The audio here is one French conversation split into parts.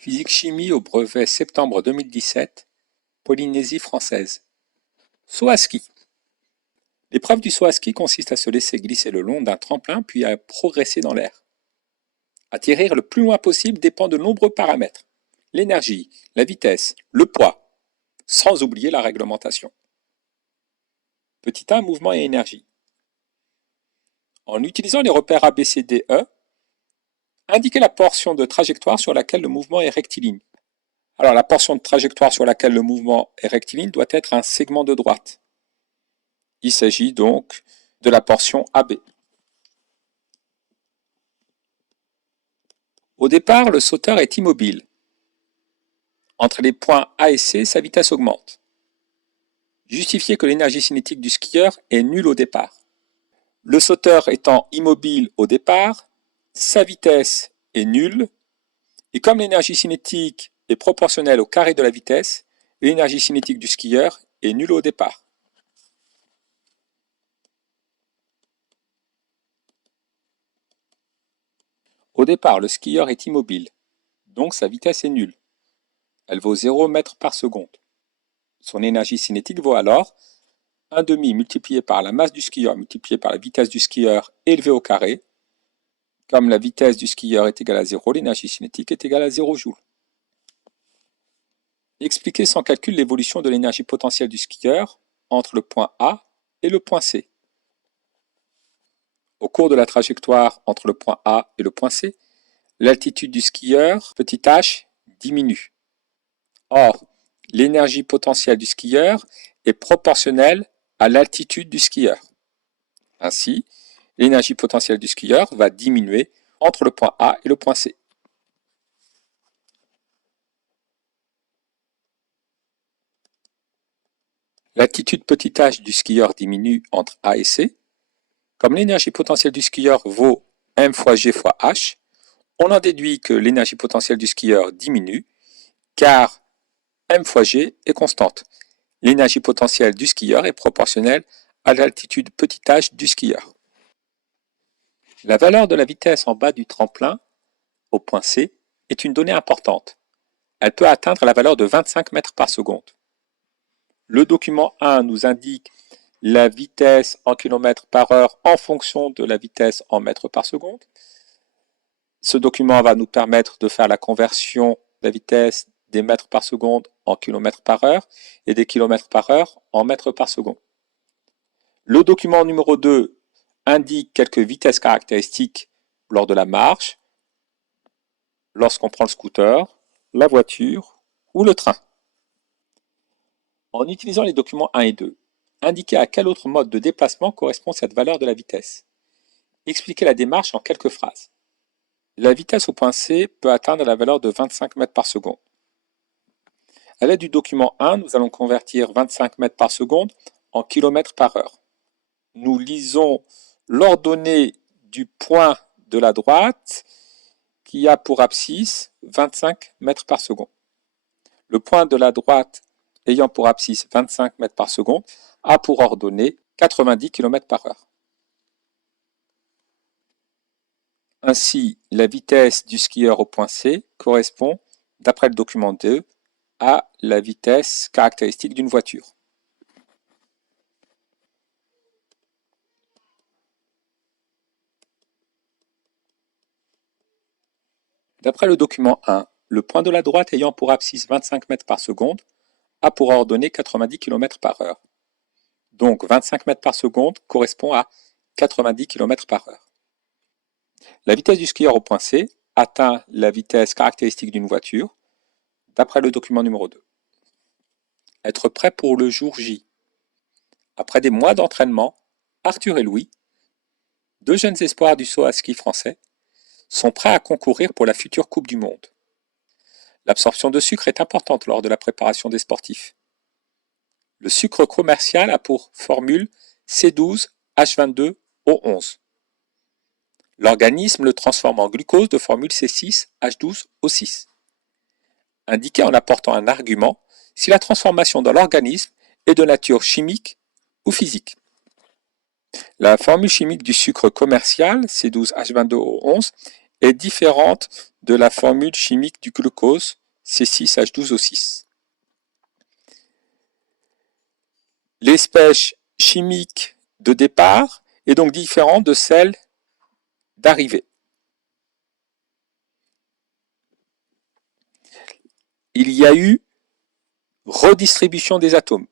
Physique-chimie au brevet septembre 2017, Polynésie française. Saut à ski. L'épreuve du saut à ski consiste à se laisser glisser le long d'un tremplin puis à progresser dans l'air. Atterrir le plus loin possible dépend de nombreux paramètres. L'énergie, la vitesse, le poids, sans oublier la réglementation. Petit 1, mouvement et énergie. En utilisant les repères A, B, C, D, E, indiquez la portion de trajectoire sur laquelle le mouvement est rectiligne. Alors la portion de trajectoire sur laquelle le mouvement est rectiligne doit être un segment de droite. Il s'agit donc de la portion AB. Au départ, le sauteur est immobile. Entre les points A et C, sa vitesse augmente. Justifiez que l'énergie cinétique du skieur est nulle au départ. Le sauteur étant immobile au départ, sa vitesse est nulle, et comme l'énergie cinétique est proportionnelle au carré de la vitesse, l'énergie cinétique du skieur est nulle au départ. Au départ, le skieur est immobile, donc sa vitesse est nulle. Elle vaut 0 mètres par seconde. Son énergie cinétique vaut alors 1,5 multiplié par la masse du skieur multiplié par la vitesse du skieur élevée au carré. Comme la vitesse du skieur est égale à 0, l'énergie cinétique est égale à 0 joule. Expliquez sans calcul l'évolution de l'énergie potentielle du skieur entre le point A et le point C. Au cours de la trajectoire entre le point A et le point C, l'altitude du skieur, petit h, diminue. Or, l'énergie potentielle du skieur est proportionnelle à l'altitude du skieur. Ainsi, l'énergie potentielle du skieur va diminuer entre le point A et le point C. L'altitude petit h du skieur diminue entre A et C. Comme l'énergie potentielle du skieur vaut m fois g fois h, on en déduit que l'énergie potentielle du skieur diminue, car m fois g est constante. L'énergie potentielle du skieur est proportionnelle à l'altitude petit h du skieur. La valeur de la vitesse en bas du tremplin, au point C, est une donnée importante. Elle peut atteindre la valeur de 25 mètres par seconde. Le document 1 nous indique la vitesse en km par heure en fonction de la vitesse en mètres par seconde. Ce document va nous permettre de faire la conversion de la vitesse des mètres par seconde en km par heure et des km par heure en mètres par seconde. Le document numéro 2 indique quelques vitesses caractéristiques lors de la marche, lorsqu'on prend le scooter, la voiture ou le train. En utilisant les documents 1 et 2, indiquez à quel autre mode de déplacement correspond cette valeur de la vitesse. Expliquez la démarche en quelques phrases. La vitesse au point C peut atteindre la valeur de 25 mètres par seconde. À l'aide du document 1, nous allons convertir 25 mètres par seconde en km par heure. Nous lisons l'ordonnée du point de la droite qui a pour abscisse 25 mètres par seconde. Le point de la droite ayant pour abscisse 25 mètres par seconde a pour ordonnée 90 km par heure. Ainsi, la vitesse du skieur au point C correspond, d'après le document 2, à la vitesse caractéristique d'une voiture. D'après le document 1, le point de la droite ayant pour abscisse 25 mètres par seconde a pour ordonnée 90 km par heure. Donc 25 mètres par seconde correspond à 90 km par heure. La vitesse du skieur au point C atteint la vitesse caractéristique d'une voiture, d'après le document numéro 2. Être prêt pour le jour J. Après des mois d'entraînement, Arthur et Louis, deux jeunes espoirs du saut à ski français, sont prêts à concourir pour la future Coupe du Monde. L'absorption de sucre est importante lors de la préparation des sportifs. Le sucre commercial a pour formule C12H22O11. L'organisme le transforme en glucose de formule C6H12O6. Indiquez en apportant un argument si la transformation dans l'organisme est de nature chimique ou physique. La formule chimique du sucre commercial, C12H22O11, est différente de la formule chimique du glucose, C6H12O6. L'espèce chimique de départ est donc différente de celle d'arrivée. Il y a eu redistribution des atomes.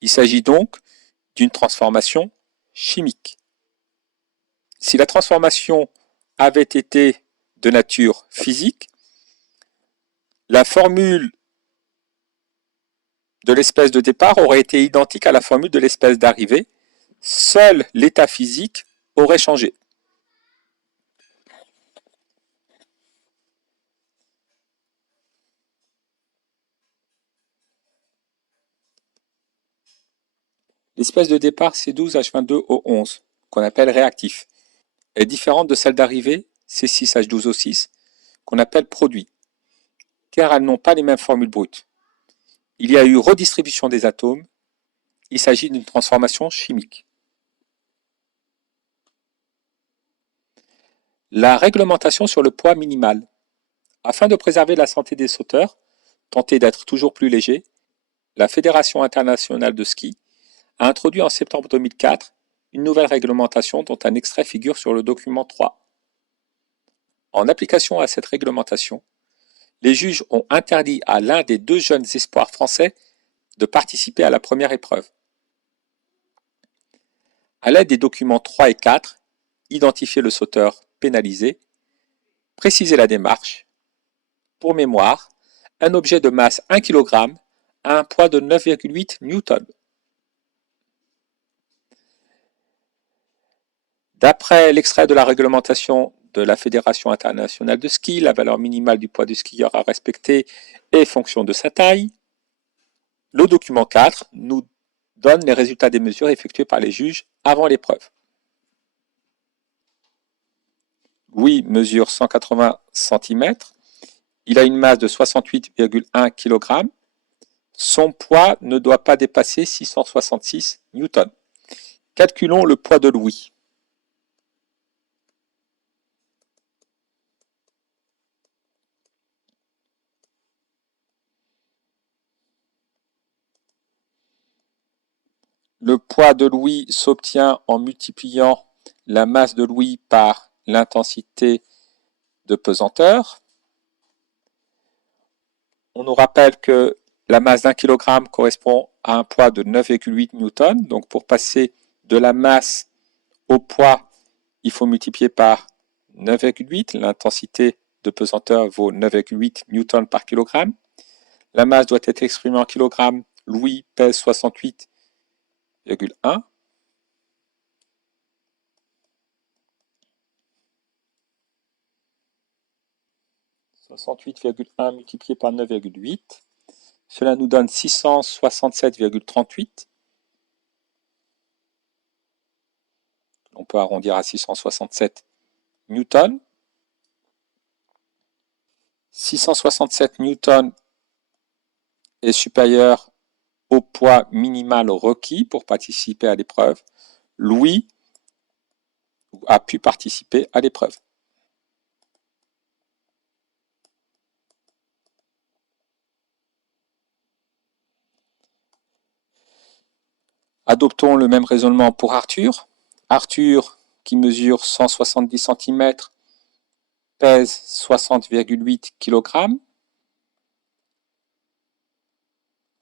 Il s'agit donc d'une transformation chimique. Si la transformation avait été de nature physique, la formule de l'espèce de départ aurait été identique à la formule de l'espèce d'arrivée. Seul l'état physique aurait changé. L'espèce de départ C12H22O11, qu'on appelle réactif, est différente de celle d'arrivée C6H12O6, qu'on appelle produit, car elles n'ont pas les mêmes formules brutes. Il y a eu redistribution des atomes, il s'agit d'une transformation chimique. La réglementation sur le poids minimal. Afin de préserver la santé des sauteurs, tenter d'être toujours plus léger, la Fédération internationale de ski a introduit en septembre 2004 une nouvelle réglementation dont un extrait figure sur le document 3. En application à cette réglementation, les juges ont interdit à l'un des deux jeunes espoirs français de participer à la première épreuve. À l'aide des documents 3 et 4, identifier le sauteur pénalisé, préciser la démarche. Pour mémoire, un objet de masse 1 kg a un poids de 9,8 Newton. D'après l'extrait de la réglementation de la Fédération internationale de ski, la valeur minimale du poids du skieur à respecter est fonction de sa taille. Le document 4 nous donne les résultats des mesures effectuées par les juges avant l'épreuve. Louis mesure 180 cm, il a une masse de 68,1 kg, son poids ne doit pas dépasser 666 Newton. Calculons le poids de Louis. Le poids de Louis s'obtient en multipliant la masse de Louis par l'intensité de pesanteur. On nous rappelle que la masse d'1 kg correspond à un poids de 9,8 Newton. Donc pour passer de la masse au poids, il faut multiplier par 9,8. L'intensité de pesanteur vaut 9,8 Newton par kilogramme. La masse doit être exprimée en kilogrammes. Louis pèse 68,1. 68,1 multiplié par 9,8. Cela nous donne 667,38. On peut arrondir à 667 newtons. 667 newtons est supérieur au poids minimal requis pour participer à l'épreuve. Louis a pu participer à l'épreuve. Adoptons le même raisonnement pour Arthur. Arthur, qui mesure 170 cm, pèse 60,8 kg.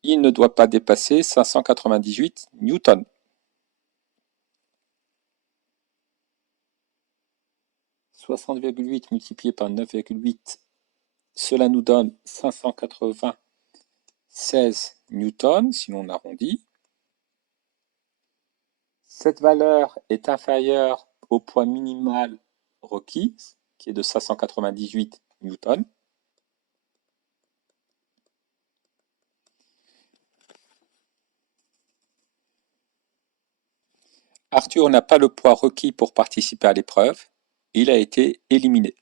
Il ne doit pas dépasser 598 newtons. « 60,8 multiplié par 9,8, cela nous donne 596 newtons, si l'on arrondit. Cette valeur est inférieure au poids minimal requis, qui est de 598 newtons. Arthur n'a pas le poids requis pour participer à l'épreuve. Il a été éliminé.